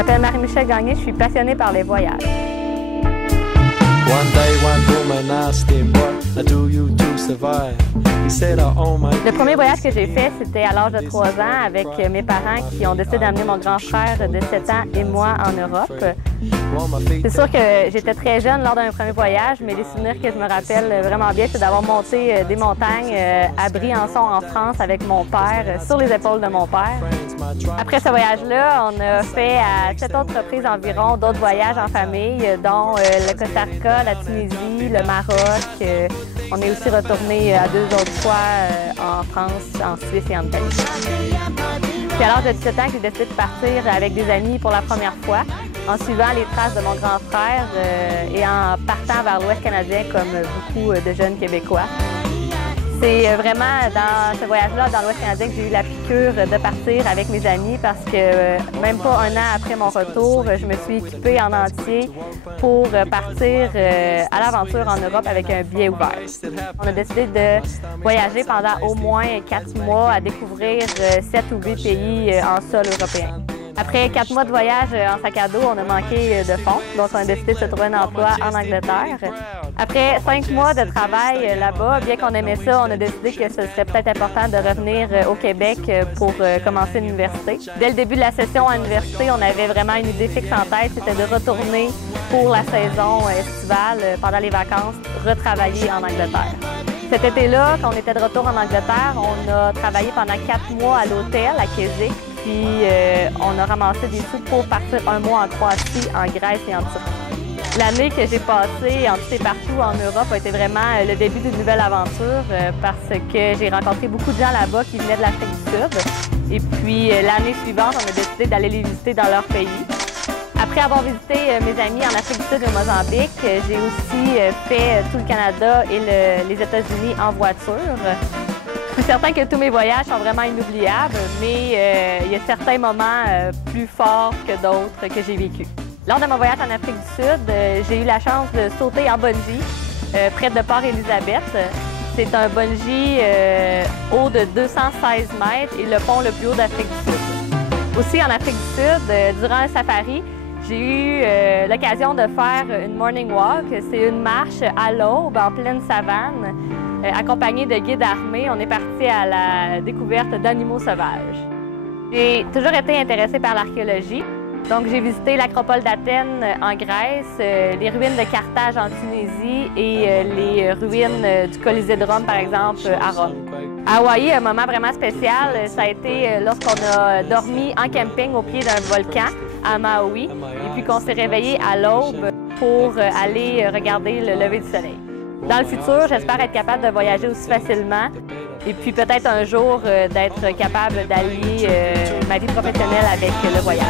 m'appelle Marie-Michel Gagné, je suis passionnée par les voyages. Le premier voyage que j'ai fait, c'était à l'âge de 3 ans avec mes parents qui ont décidé d'amener mon grand frère de 7 ans et moi en Europe. C'est sûr que j'étais très jeune lors d'un premier voyage, mais les souvenirs que je me rappelle vraiment bien, c'est d'avoir monté des montagnes à Briançon en France avec mon père, sur les épaules de mon père. Après ce voyage-là, on a fait à 7 autres reprises environ d'autres voyages en famille, dont le Costa Rica, la Tunisie, le Maroc. On est aussi retourné à 2 autres fois en France, en Suisse et en Italie. C'est à l'âge de 17 ans que j'ai décidé de partir avec des amis pour la première fois, en suivant les traces de mon grand frère et en partant vers l'Ouest canadien comme beaucoup de jeunes Québécois. C'est vraiment dans ce voyage-là, dans l'Ouest canadien, que j'ai eu la piqûre de partir avec mes amis parce que même pas un an après mon retour, je me suis équipée en entier pour partir à l'aventure en Europe avec un billet ouvert. On a décidé de voyager pendant au moins 4 mois à découvrir 7 ou 8 pays en sol européen. Après 4 mois de voyage en sac à dos, on a manqué de fonds, donc on a décidé de se trouver un emploi en Angleterre. Après 5 mois de travail là-bas, bien qu'on aimait ça, on a décidé que ce serait peut-être important de revenir au Québec pour commencer l'université. Dès le début de la session à l'université, on avait vraiment une idée fixe en tête, c'était de retourner pour la saison estivale, pendant les vacances, retravailler en Angleterre. Cet été-là, quand on était de retour en Angleterre, on a travaillé pendant 4 mois à l'hôtel à Keswick, puis on a ramassé des sous pour partir un mois en Croatie, en Grèce et en Turquie. L'année que j'ai passée en tout et partout en Europe a été vraiment le début d'une nouvelle aventure parce que j'ai rencontré beaucoup de gens là-bas qui venaient de l'Afrique du Sud. Et puis l'année suivante, on a décidé d'aller les visiter dans leur pays. Après avoir visité mes amis en Afrique du Sud et au Mozambique, j'ai aussi fait tout le Canada et les États-Unis en voiture. Je suis certain que tous mes voyages sont vraiment inoubliables, mais il y a certains moments plus forts que d'autres que j'ai vécus. Lors de mon voyage en Afrique du Sud, j'ai eu la chance de sauter en bungee près de Port-Elizabeth. C'est un bungee haut de 216 mètres et le pont le plus haut d'Afrique du Sud. Aussi en Afrique du Sud, durant un safari, j'ai eu l'occasion de faire une morning walk. C'est une marche à l'aube en pleine savane. Accompagné de guides armés, on est parti à la découverte d'animaux sauvages. J'ai toujours été intéressée par l'archéologie. Donc, j'ai visité l'acropole d'Athènes en Grèce, les ruines de Carthage en Tunisie et les ruines du Colisée de Rome, par exemple, à Rome. À Hawaï, un moment vraiment spécial, ça a été lorsqu'on a dormi en camping au pied d'un volcan à Maui et puis qu'on s'est réveillé à l'aube pour aller regarder le lever du soleil. Dans le futur, j'espère être capable de voyager aussi facilement et puis peut-être un jour d'être capable d'allier ma vie professionnelle avec le voyage.